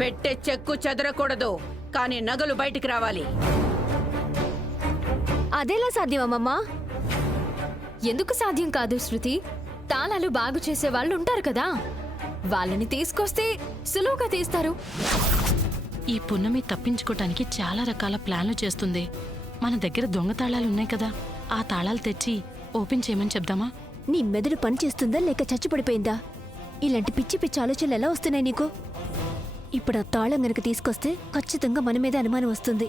పెట్టే చెక్కు చెదరకూడదు, కానీ నగలు బయటికి రావాలి. అదెలా సాధ్యమమ్మా? ఎందుకు సాధ్యం కాదు శృతి? తాళాలు బాగు చేసే వాళ్ళు ఉంటారు కదా, వాళ్ళని తీసుకొస్తే సులువుగా తీస్తారు. ఈ పున్నమి తప్పించుకోటానికి చాలా రకాల ప్లాన్లు చేస్తుంది. మన దగ్గర దొంగ తాళాలు ఉన్నాయి కదా, ఆ తాళాలు తెచ్చి ఓపెన్ చేయమని చెప్దామా? నీ మెదడు పని చేస్తుందా లేక చచ్చిపడిపోయిందా? ఇలాంటి పిచ్చి పిచ్చి ఆలోచనలు ఎలా వస్తున్నాయి నీకు? ఇప్పుడు ఆ తాళం గనక తీసుకొస్తే ఖచ్చితంగా మన మీద అనుమానం వస్తుంది.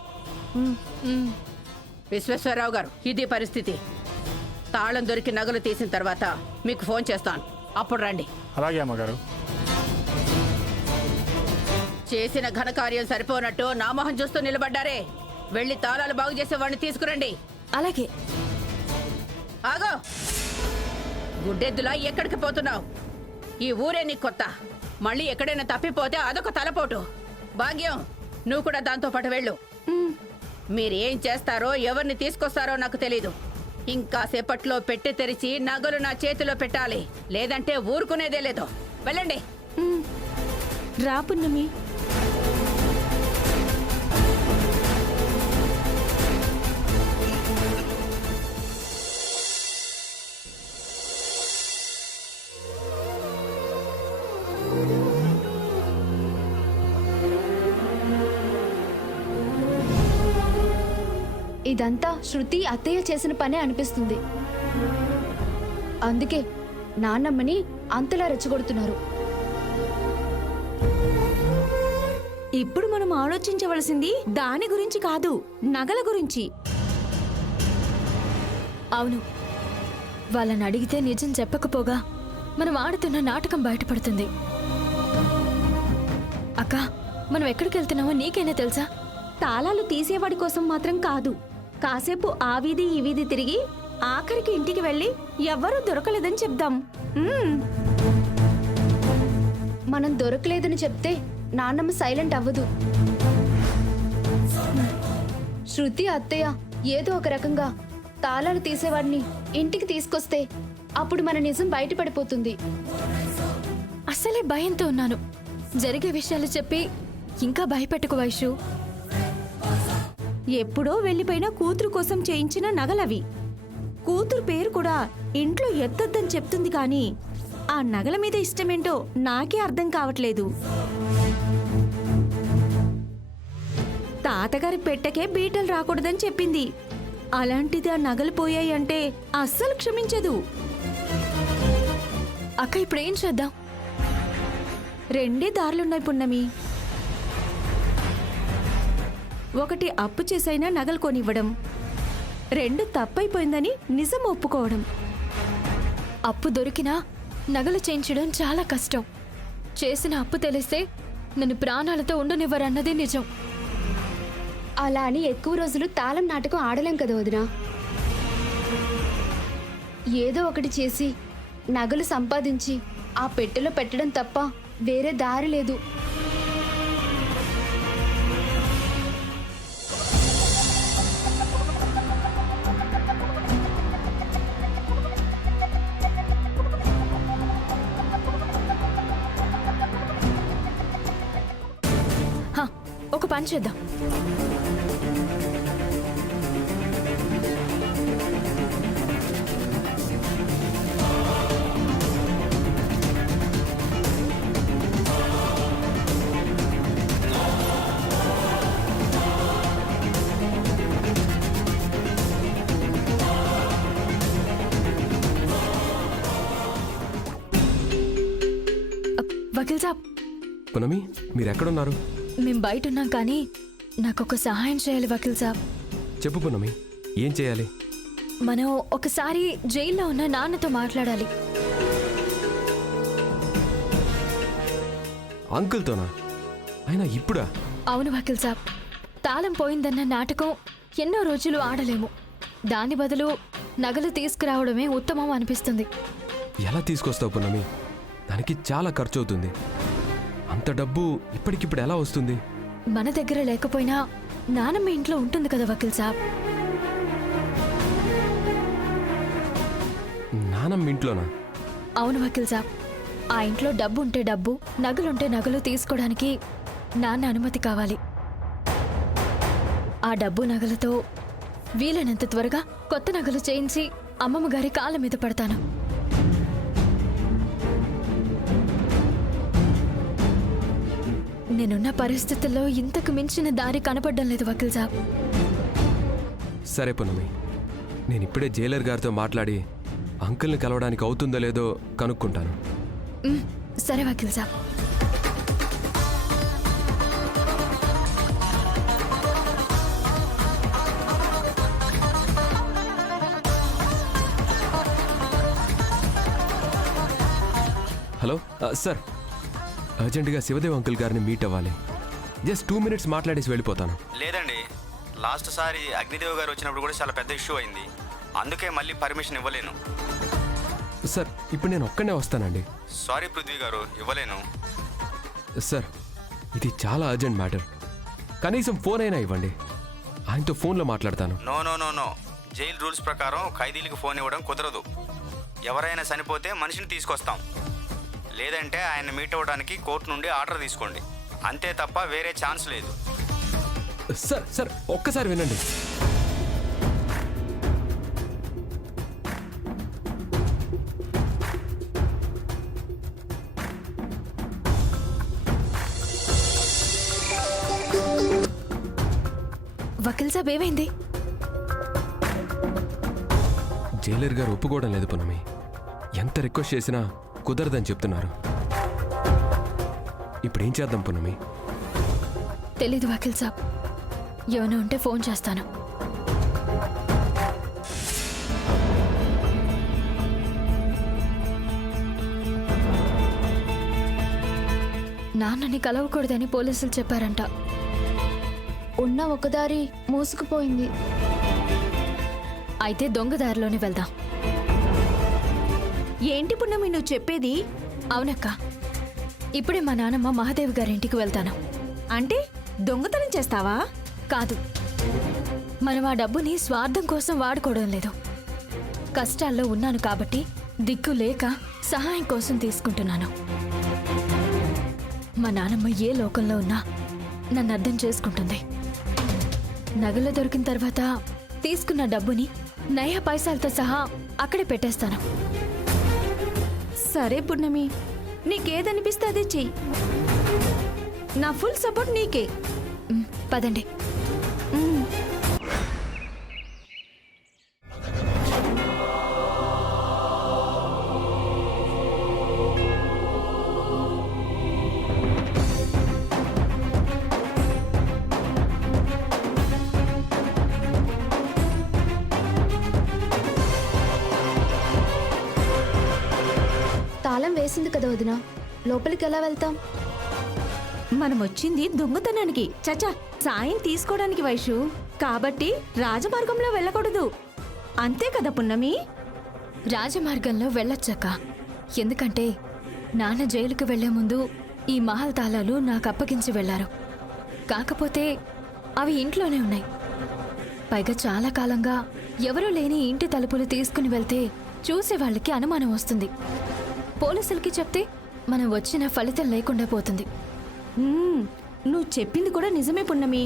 విశ్వేశ్వరరావు గారు, ఇది పరిస్థితి. తాళం దొరికి నగలు తీసిన తర్వాత మీకు ఫోన్ చేస్తాను, అప్పుడు రండి. అలాగే అమ్మగారు. చేసిన ఘనకార్యం సరిపోనట్టు నా మొహం చూస్తూ నిలబడ్డారే. వెళ్ళి తాళాలు బాగు చేసే వాడిని తీసుకురండి. అలాగే. ఆగో, గుడ్డెద్దులా ఎక్కడికి పోతున్నావు? ఈ ఊరే నీకు కొత్త. మళ్ళీ ఎక్కడైనా తప్పిపోతే అదొక తలపోటు. భాగ్యం, నువ్వు కూడా దాంతో పాటు వెళ్ళు. మీరేం చేస్తారో, ఎవరిని తీసుకొస్తారో నాకు తెలీదు. ఇంకాసేపట్లో పెట్టి తెరిచి నగలు నా చేతిలో పెట్టాలి, లేదంటే ఊరుకునేదే లేదు. వెళ్ళండి. రా పున్నమి. ఇదంతా శృతి అత్తయ్య చేసిన పనే అనిపిస్తుంది. అందుకే నాన్నమ్మని అంతలా రెచ్చగొడుతున్నారు. ఇప్పుడు మనం ఆలోచించవలసింది దాని గురించి కాదు, నగల గురించి. అవును, వాళ్ళని అడిగితే నిజం చెప్పకపోగా మనం ఆడుతున్న నాటకం బయటపడుతుంది. అక్క, మనం ఎక్కడికి వెళ్తున్నామో నీకైనా తెలుసా? తాళాలు తీసేవాడి కోసం మాత్రం కాదు. కాసేపు ఆ వీధి ఈ వీధి తిరిగి ఆఖరికి ఇంటికి వెళ్ళి ఎవ్వరూ దొరకలేదని చెప్దాం. మనం దొరకలేదని చెప్తే నాన్నమ్మ సైలెంట్ అవ్వదు. శృతి అత్తయ్య ఏదో ఒక రకంగా తాళాలు తీసేవాడిని ఇంటికి తీసుకొస్తే అప్పుడు మన నిజం బయటపడిపోతుంది. అసలే భయంతో ఉన్నాను. జరిగే విషయాలు చెప్పి ఇంకా భయపెట్టుకు వైషు. ఎప్పుడో వెళ్ళిపోయిన కూతురు కోసం చేయించిన నగలవి. కూతురు పేరు కూడా ఇంట్లో ఎత్తొద్దని చెప్తుంది, కానీ ఆ నగల మీద ఇష్టమేంటో నాకే అర్థం కావట్లేదు. తాతగారి పెట్టకే బీటలు రాకూడదని చెప్పింది. అలాంటిది ఆ నగలు పోయాయి అంటే అస్సలు క్షమించదు. అక్క, ఇప్పుడు ఏం చేద్దాం? రెండే దారులున్నాయి పున్నమి. ఒకటి అప్పు చేసైనా నగలు కొనివ్వడం, రెండు తప్పైపోయిందని నిజం ఒప్పుకోవడం. అప్పు దొరికినా నగలు చేయించడం చాలా కష్టం. చేసిన అప్పు తెలిస్తే నన్ను ప్రాణాలతో ఉండనివ్వరన్నదే నిజం. అలా అని ఎక్కువ రోజులు తాళం నాటకం ఆడలేం కదా వదినా. ఏదో ఒకటి చేసి నగలు సంపాదించి ఆ పెట్టెలో పెట్టడం తప్ప వేరే దారి లేదు. ఒక పని చేద్దాం. వకీల్ సాబ్. పునమి, మీరెక్కడున్నారు? మేం బయట ఉన్నాం, కానీ నాకొక సహాయం చేయాలి వకీల్ సాబ్. చెప్పు పునమి, ఏం చేయాలి? మనం ఒకసారి జైల్లో ఉన్న నాన్నతో మాట్లాడాలి. అంకుల్తోనా? అయినా ఇప్పుడా? అవును వకీల్ సాబ్, తాళం పోయిందన్న నాటకం ఎన్నో రోజులు ఆడలేము. దాని బదులు నగలు తీసుకురావడమే ఉత్తమం అనిపిస్తుంది. ఎలా తీసుకొస్తావు పునమి? దానికి చాలా ఖర్చు అవుతుంది. అంత డబ్బు ఇప్పటికిప్పుడు ఎలా వస్తుంది? మన దగ్గర లేకపోయినా నానమ్మ ఇంట్లో ఉంటుంది కదా వకీల్ సాబ్. నానమ్మ ఇంట్లోనా? అవును వకీల్ సాబ్, ఆ ఇంట్లో డబ్బు ఉంటే డబ్బు, నగలుంటే నగలు తీసుకోవడానికి నాన్న అనుమతి కావాలి. ఆ డబ్బు నగలతో వీలైనంత త్వరగా కొత్త నగలు చేయించి అమ్మమ్మ గారి కాళ్ళ మీద పడతాను. నేనున్న పరిస్థితుల్లో ఇంతకు మించిన దారి కనపడడం లేదు వకీల్ సాబ్. సరే పున్నమి, నేను ఇప్పుడే జైలర్ గారితో మాట్లాడి అంకుల్ని కలవడానికి అవుతుందో లేదో కనుక్కుంటాను. సరే వకీల్ సాబ్. హలో సార్, అర్జెంటుగా శివదేవ్ అంకుల్ గారిని మీట్ అవ్వాలి. జస్ట్ 2 minutes మాట్లాడేసి వెళ్ళిపోతాను. లేదండి, లాస్ట్ సారి అగ్నిదేవ్ గారు వచ్చినప్పుడు కూడా చాలా పెద్ద ఇష్యూ అయింది. అందుకే మళ్ళీ పర్మిషన్ ఇవ్వలేను. సార్, ఇప్పుడు నేను ఒక్కనే వస్తానండి. సారీ పృథ్వీ గారు, ఇవ్వలేను. సార్, ఇది చాలా అర్జెంట్ మ్యాటర్. కనీసం ఫోన్ అయినా ఇవ్వండి, ఆయనతో ఫోన్లో మాట్లాడతాను. No no no no, jail rules ప్రకారం ఖైదీలకు ఫోన్ ఇవ్వడం కుదరదు. ఎవరైనా చనిపోతే మనిషిని తీసుకొస్తాం, లేదంటే ఆయన మీట్ అవ్వడానికి కోర్టు నుండి ఆర్డర్ తీసుకోండి. అంతే తప్ప వేరే ఛాన్స్ లేదు. సార్ సార్, ఒక్కసారి వినండి. వకీల్ సాబ్ ఏమైంది? జైలర్ గారు ఒప్పుకోవడం లేదు పున్నమి. ఎంత రిక్వెస్ట్ చేసినా కుదరదని చెప్తున్నారు. ఇప్పుడు ఏం చేద్దాం పున్నమి? తెలీదు వకీల్ సాబ్, ఏమైనా ఉంటే ఫోన్ చేస్తాను. నాన్నని కలవకూడదని పోలీసులు చెప్పారంట. ఉన్న ఒక దారి మూసుకుపోయింది. అయితే దొంగదారిలోనే వెళ్దాం. ఏంటి పున్నమి నువ్వు చెప్పేది? అవునక్క, ఇప్పుడే మా నాన్నమ్మ మహాదేవి గారింటికి వెళ్తాను. అంటే దొంగతనం చేస్తావా? కాదు, మనం ఆ డబ్బుని స్వార్థం కోసం వాడుకోవడం లేదు. కష్టాల్లో ఉన్నాను కాబట్టి దిక్కు లేక సహాయం కోసం తీసుకుంటున్నాను. మా నాన్నమ్మ ఏ లోకంలో ఉన్నా నన్ను అర్థం చేసుకుంటుంది. నగలు దొరికిన తర్వాత తీసుకున్న డబ్బుని నయా పైసలతో సహా అక్కడే పెట్టేస్తాను. సరే పున్నమి, నీకేదనిపిస్తే అదే చెయ్యి. నా ఫుల్ సపోర్ట్ నీకే. పదండి. తాళం వేసింది కదా వదిన, లోపలికి ఎలా వెళ్తాం? మనం వచ్చింది దొంగతనానికి, చచ్చా సాయం తీసుకోవడానికి వైషు. కాబట్టి రాజమార్గంలో వెళ్ళకూడదు, అంతే కదా పున్నమి? రాజమార్గంలో వెళ్ళొచ్చక్క. ఎందుకంటే నాన్న జైలుకు వెళ్లే ముందు ఈ మహల్ తాళాలు నాకు అప్పగించి వెళ్లారు. కాకపోతే అవి ఇంట్లోనే ఉన్నాయి. పైగా చాలా కాలంగా ఎవరూ లేని ఇంటి తలుపులు తీసుకుని వెళ్తే చూసే వాళ్ళకి అనుమానం వస్తుంది. పోలీసులకి చెప్తే మనం వచ్చిన ఫలితం లేకుండా పోతుంది. నువ్వు చెప్పింది కూడా నిజమే పున్నమి.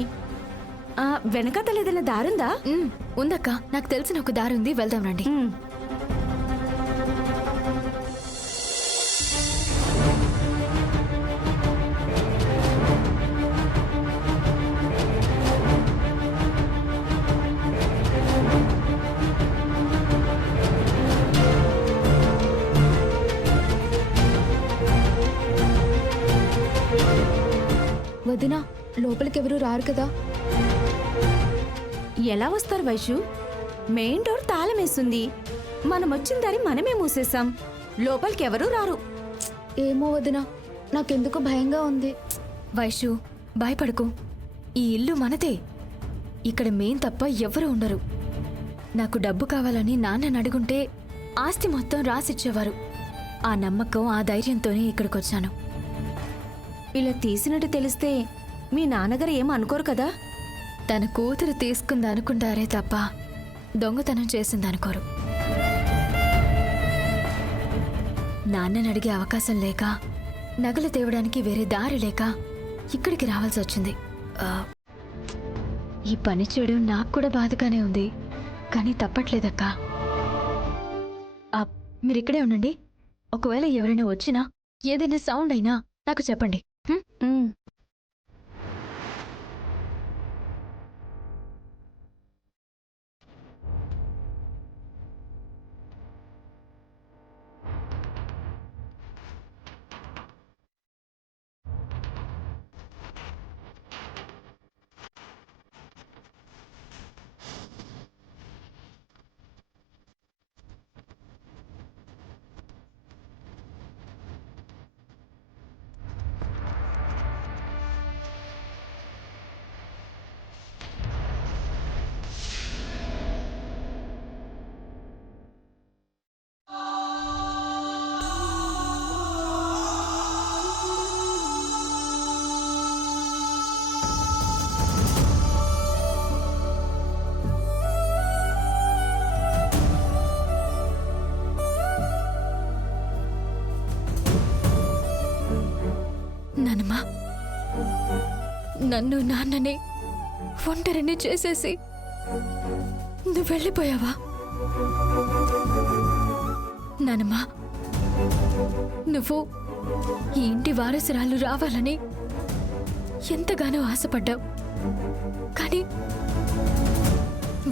వెనకాతల ఏదైనా దారుందా? ఉందక్క, నాకు తెలిసిన ఒక దారి ఉంది, వెళ్దాం రండి. వదిన, లోపలికి ఎవరు రారు కదా? ఎలా వస్తారు వైషు? మెయిన్ డోర్ తాళం వేస్తుంది. మనం వచ్చిన దారి మనమే మూసేశాం. లోపలికి ఎవరూ రారు. ఏమో వదిన, నాకెందుకో భయంగా ఉంది. వైషు, భయపడకు. ఈ ఇల్లు మనదే. ఇక్కడ మేం తప్ప ఎవరూ ఉండరు. నాకు డబ్బు కావాలని నాన్నని అడుగుంటే ఆస్తి మొత్తం రాసిచ్చేవారు. ఆ నమ్మకం, ఆ ధైర్యంతోనే ఇక్కడికొచ్చాను. ఇలా తీసినట్టు తెలిస్తే మీ నాన్నగారు ఏం అనుకోరు కదా? తన కూతురు తీసుకుందనుకుంటారే తప్ప దొంగతనం చేసిందనుకోరు. నాన్నని అడిగే అవకాశం లేక, నగలు తేవడానికి వేరే దారి లేక ఇక్కడికి రావాల్సి వచ్చింది. ఆ, ఈ పని చేయడం నాకు కూడా బాధగానే ఉంది, కానీ తప్పట్లేదక్కా. మీరు ఇక్కడే ఉండండి. ఒకవేళ ఎవరైనా వచ్చినా ఏదైనా సౌండ్ అయినా నాకు చెప్పండి. హ్మ్? నానమ్మా, నన్ను నాన్నని ఒంటరిని చేసేసి నువ్వు వెళ్ళిపోయావా? నానమ్మా, నువ్వు ఈ ఇంటి వారసురాలు రావాలని ఎంతగానో ఆశపడ్డావు, కానీ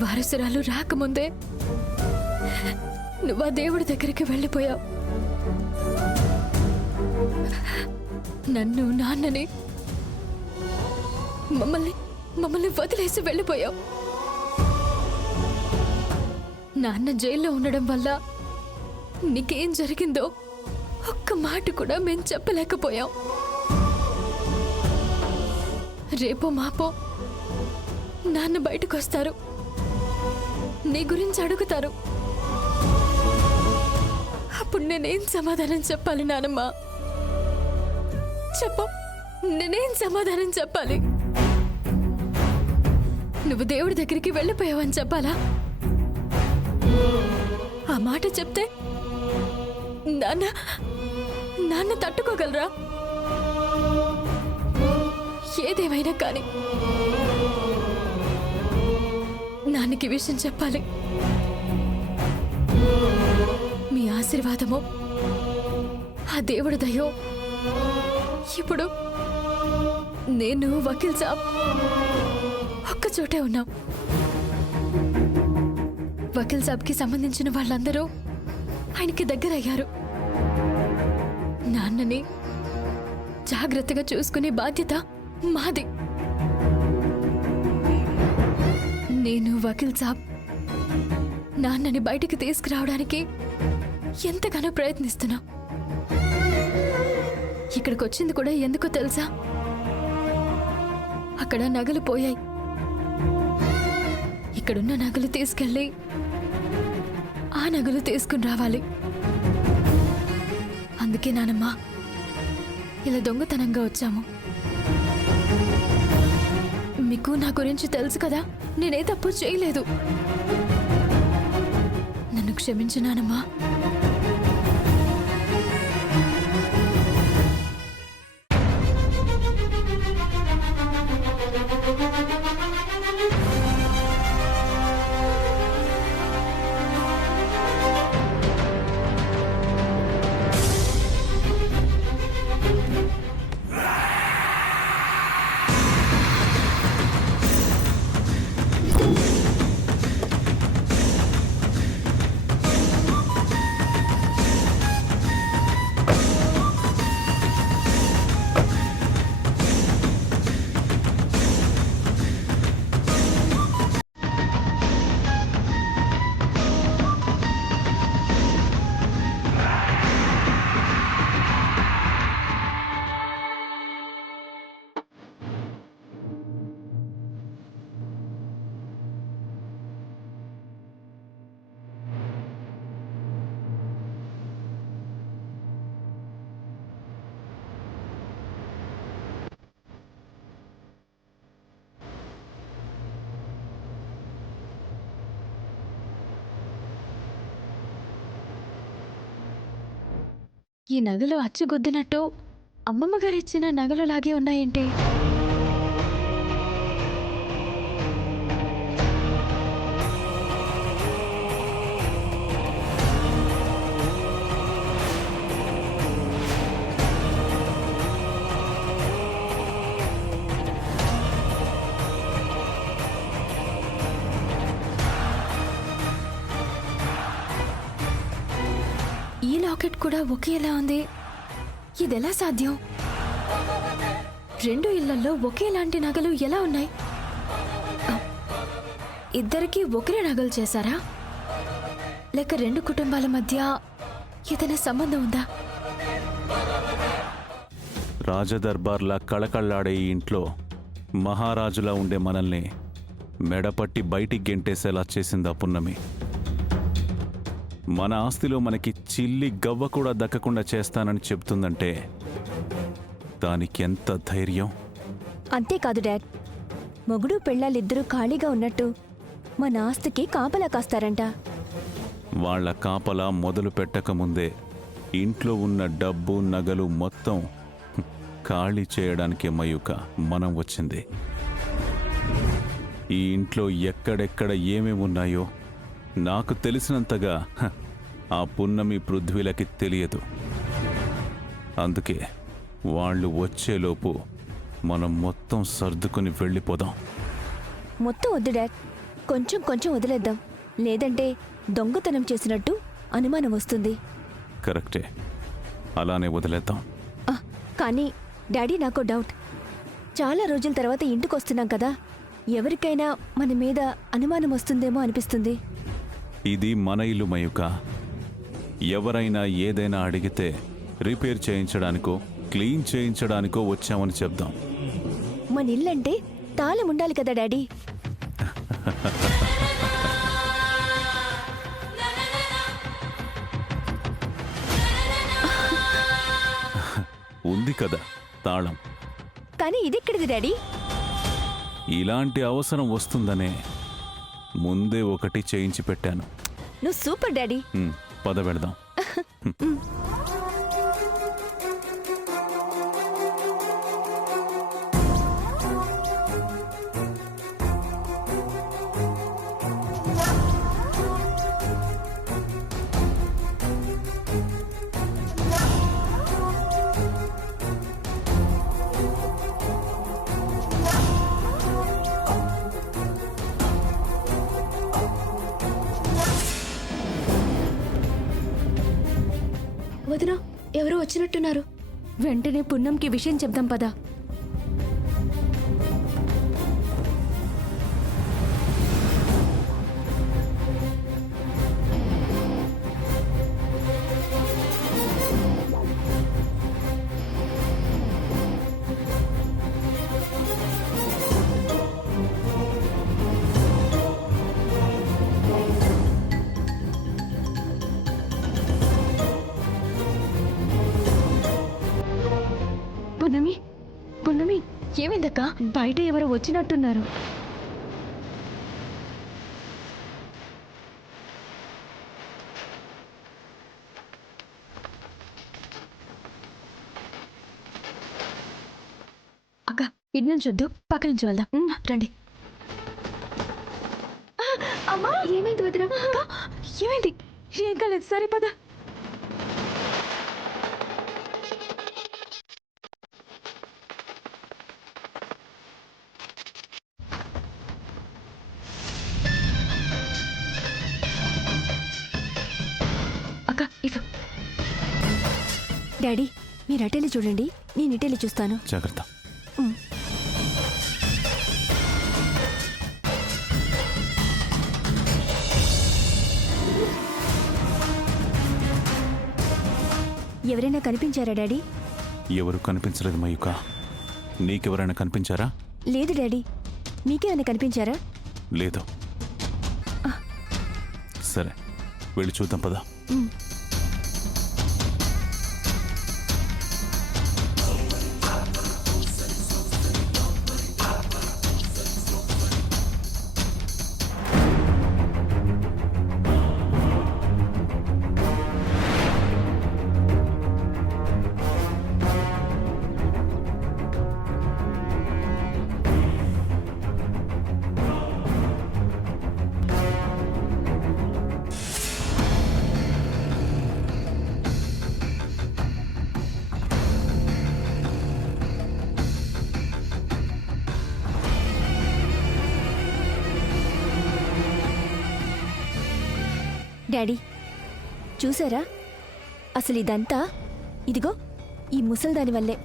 వారసురాలు రాకముందే నువ్వు ఆ దేవుడి దగ్గరికి వెళ్ళిపోయావు. నన్ను నాన్నని మమ్మల్ని వదిలేసి వెళ్ళిపోయావు. నాన్న జైల్లో ఉండడం వల్ల నీకేం జరిగిందో ఒక్క మాట కూడా మేం చెప్పలేకపోయాం. రేపో మాపో నాన్న బయటకు వస్తారు, నీ గురించి అడుగుతారు. అప్పుడు నేనేం సమాధానం చెప్పాలి నానమ్మా? చెప్పు, నేనేం సమాధానం చెప్పాలి? నువ్వు దేవుడి దగ్గరికి వెళ్ళిపోయావని చెప్పాలా? ఆ మాట చెప్తే నాన్న తట్టుకోగలరా? ఏదేమైనా కానీ నాన్నకి విషయం చెప్పాలి. మీ ఆశీర్వాదమో ఆ దేవుడి దయో ఇప్పుడు నేను వకీల్ సాబ్ ఒక్కచోటే ఉన్నాం. వకీల్ సాబ్కి సంబంధించిన వాళ్ళందరూ ఆయనకి దగ్గరయ్యారు. నాన్నని జాగ్రత్తగా చూసుకునే బాధ్యత మాది. నేను వకీల్ సాబ్ నాన్నని బయటికి తీసుకురావడానికి ఎంతగానో ప్రయత్నిస్తున్నా. ఇక్కడికి వచ్చింది కూడా ఎందుకో తెలుసా? అక్కడ నగలు పోయాయి. ఇక్కడున్న నగలు తీసుకెళ్ళి ఆ నగలు తీసుకుని రావాలి. అందుకే నానమ్మా ఇలా దొంగతనంగా వచ్చాము. మీకు నా గురించి తెలుసు కదా, నేనే తప్పు చేయలేదు. నన్ను క్షమించు నానమ్మా. ఈ నగలు అచ్చుగుద్దినట్టు అమ్మమ్మ గారు ఇచ్చిన నగలు లాగే ఉన్నాయేంటి? ఈ లాకెట్ కూడా ఒకేలా ఉంది. ఇదెలా సాధ్యం? రెండు ఇళ్లలో ఒకేలాంటి నగలు ఎలా ఉన్నాయి? ఇద్దరికీ ఒకే నగలు చేశారా? లేక రెండు కుటుంబాల మధ్య ఏదైనా సంబంధం ఉందా? రాజదర్బార్లా కళకళ్ళాడే ఈ ఇంట్లో మహారాజులా ఉండే మనల్ని మెడపట్టి బయటికి గెంటేసేలా చేసిందా పున్నమి? మన ఆస్తిలో మనకి చిల్లి గవ్వ కూడా దక్కకుండా చేస్తానని చెప్తుందంటే దానికి ఎంత ధైర్యం! అంతేకాదు డాడ్, మొగుడు పెళ్ళాలిద్దరూ ఖాళీగా ఉన్నట్టు మన ఆస్తికి కాపలా కాస్తారంట. వాళ్ళ కాపలా మొదలు పెట్టకముందే ఇంట్లో ఉన్న డబ్బు నగలు మొత్తం ఖాళీ చేయడానికి మయూక మనం వచ్చింది. ఈ ఇంట్లో ఎక్కడెక్కడ ఏమేమి ఉన్నాయో నాకు తెలిసినంతగా ఆ పున్నమి పృథ్వీలకి తెలియదు. అందుకే వాళ్ళు వచ్చేలోపు మనం మొత్తం సర్దుకుని వెళ్ళిపోదాం. మొత్తం వద్దు డాడ్, కొంచెం కొంచెం వదిలేద్దాం. లేదంటే దొంగతనం చేసినట్టు అనుమానం వస్తుంది. కరెక్టే, అలానే వదిలేద్దాం. కానీ డాడీ, నాకు డౌట్. చాలా రోజుల తర్వాత ఇంటికి వస్తున్నాం కదా, ఎవరికైనా మన మీద అనుమానం వస్తుందేమో అనిపిస్తుంది. ఇది మన ఇల్లు మయూక. ఎవరైనా ఏదైనా అడిగితే రిపేర్ చేయించడానికో క్లీన్ చేయించడానికో వచ్చామని చెప్దాం. మన ఇల్లంటే తాళం ఉండాలి కదా డాడీ. ఉంది కదా తాళం. కానీ ఇదెక్కడిది డాడీ? ఇలాంటి అవసరం వస్తుందనే ముందే ఒకటి చేయించి పెట్టాను. నువ్వు సూపర్ డాడీ. పద పెడదాం. వదినా, ఎవరో వచ్చినట్టున్నారు. వెంటనే పున్నంకి విషయం చెప్దాం పదా. పున్నమి, పున్నమి, ఏమైందక్క? బయట ఎవరో వచ్చినట్టున్నారు. అక్క, ఇటు నుంచి వద్దు, పక్క నుంచి వెళ్దాం. రండి. అమ్మా, ఏమైంది వదినా? ఏమైంది? ఏం కాలేదు, సరే పద. అక్క, ఇటు. డాడీ, మీరు అటెళ్ళి చూడండి, నేను ఇటెళ్ళి చూస్తాను. జాగ్రత్త. ఎవరైనా కనిపించారా డాడీ? ఎవరు కనిపించలేదు మయూక. నీకెవరైనా కనిపించారా? లేదు డాడీ, మీకేమైనా కనిపించారా? లేదు. సరే, వెళ్ళి చూద్దాం పదా. డాడీ చూసారా అసలు ఇదంతా ఇదిగో ఈ ముసల్దాని వల్లే